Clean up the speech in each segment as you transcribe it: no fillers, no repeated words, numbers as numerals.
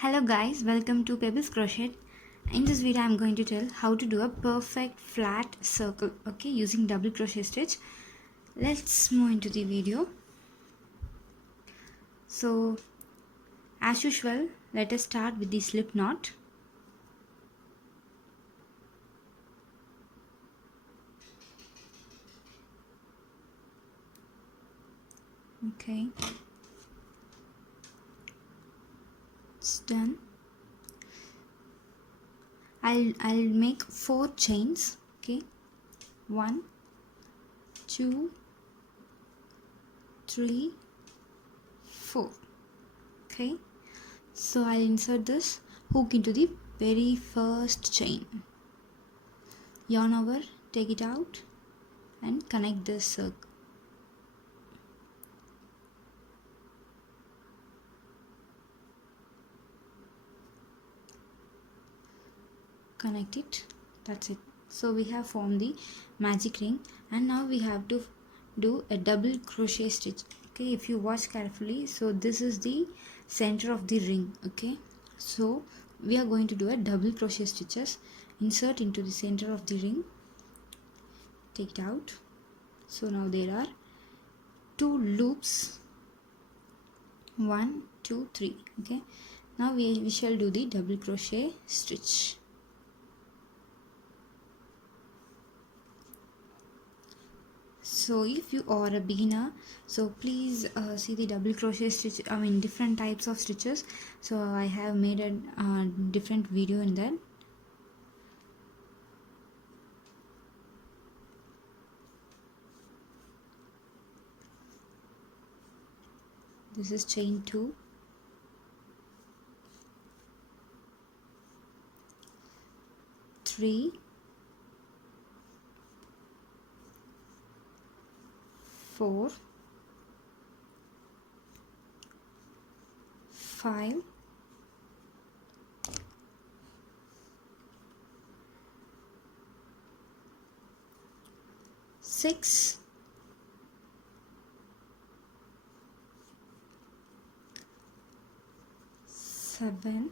Hello guys, welcome to Pebbles Crochet. In this video I'm going to tell how to do a perfect flat circle, okay, using double crochet stitch. Let's move into the video. So as usual, let us start with the slip knot. Okay, it's done. I'll make 4 chains, okay, 1 2 3 4. Okay, so I'll insert this hook into the very first chain, yarn over, take it out and connect this circle. Connect it, that's it. So we have formed the magic ring, and now we have to do a double crochet stitch. Okay, if you watch carefully, so this is the center of the ring. Okay, so we are going to do a double crochet stitches. Insert into the center of the ring, take it out. So now there are 2 loops, 1 2 3. Okay, now we shall do the double crochet stitch. So if you are a beginner, so please see the double crochet stitch, different types of stitches. So I have made a different video in that. This is chain 2, three, 4, 5, 6, 7,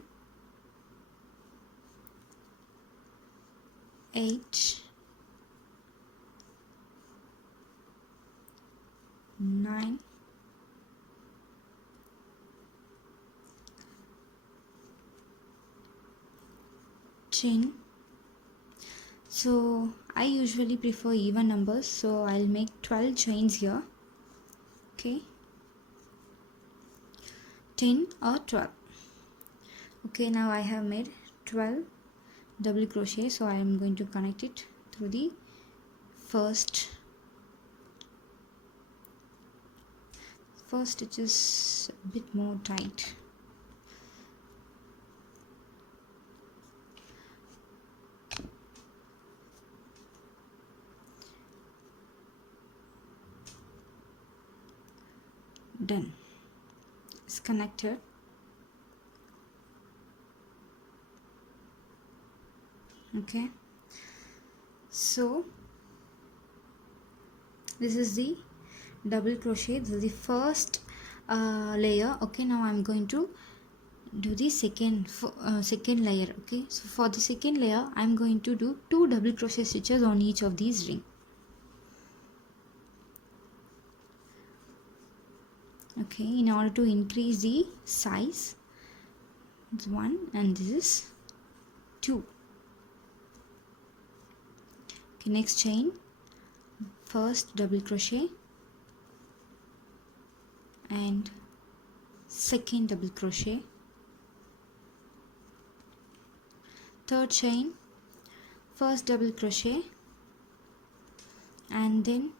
8, 9, 10. So I usually prefer even numbers, so I'll make 12 chains here. Okay, 10 or 12. Okay, now I have made 12 double crochet, so I am going to connect it through the first stitch is a bit more tight. Done, it's connected. Okay, so this is the double crochet. This is the first layer. Okay, now I'm going to do the second layer. Okay, so for the second layer I'm going to do 2 double crochet stitches on each of these rings. Okay, in order to increase the size, it's 1 and this is 2. Okay, next chain, first double crochet and second double crochet, third chain, first double crochet and then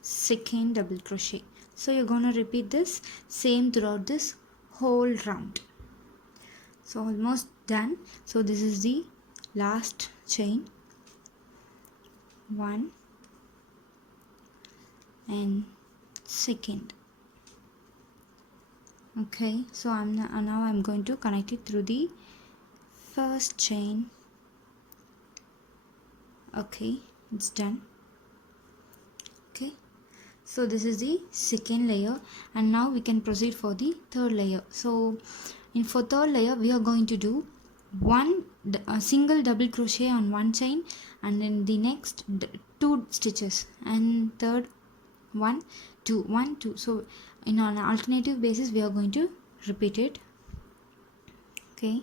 second double crochet. So you're gonna repeat this same throughout this whole round. So almost done. So this is the last chain, 1 and second. Okay, so now I'm going to connect it through the first chain. Okay, it's done. Okay, so this is the second layer, and now we can proceed for the third layer. So In for third layer we are going to do a single double crochet on one chain, and then the next 2 stitches, and third 1 2 1 2. So in an alternative basis we are going to repeat it. Okay,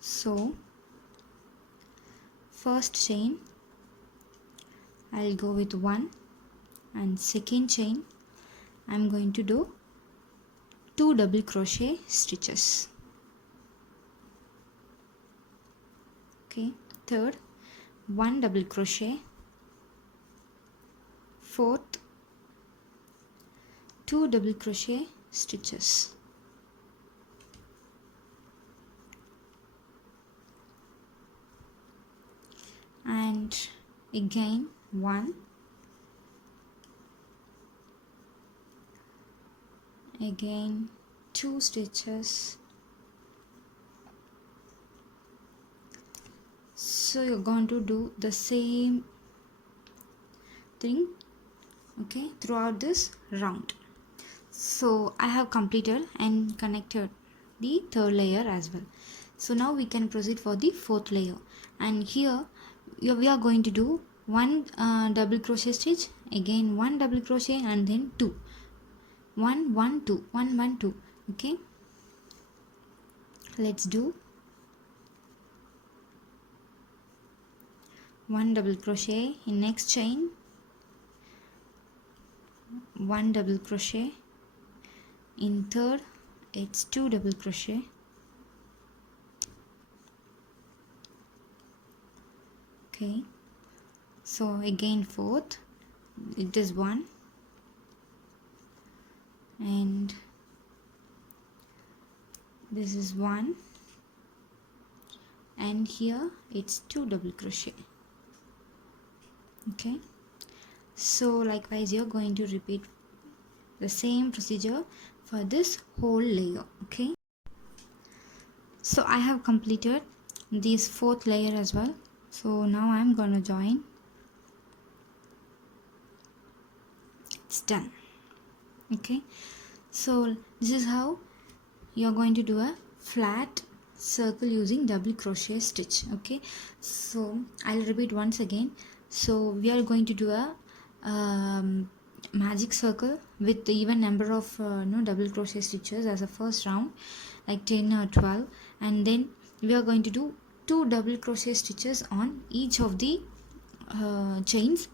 so first chain I'll go with 1, and second chain I'm going to do 2 double crochet stitches. Okay, third 1 double crochet, fourth 2 double crochet stitches. And again 1, again 2 stitches. So you're going to do the same thing, okay, throughout this round. So I have completed and connected the third layer as well. So now we can proceed for the fourth layer, and here we are going to do 1 double crochet stitch, again 1 double crochet, and then 2 1 1 2 1 1 2. Okay, let's do 1 double crochet in next chain, 1 double crochet in third, it's 2 double crochet, okay, so again fourth it is 1, and this is 1, and here it's 2 double crochet. Okay, so likewise you're going to repeat the same procedure for this whole layer. Okay, so I have completed this fourth layer as well. So now I'm gonna join. It's done. Okay, so this is how you're going to do a flat circle using double crochet stitch. Okay, so I'll repeat once again. So we are going to do a magic circle with the even number of double crochet stitches as a first round, like 10 or 12, and then we are going to do 2 double crochet stitches on each of the chains,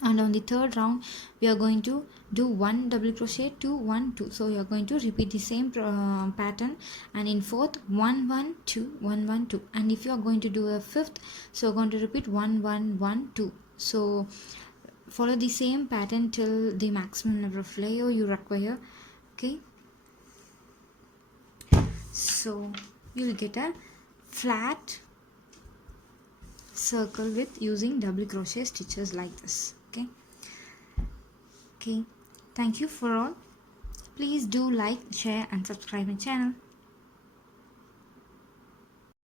and on the third round we are going to do 1 double crochet 2 1 2. So you are going to repeat the same pattern, and in fourth 1 1 2 1 1 2, and if you are going to do a fifth, so you are going to repeat 1 1 1 2. So follow the same pattern till the maximum number of layer you require. Okay, so you will get a flat circle with using double crochet stitches like this. Okay, thank you for all. Please do like, share and subscribe my channel.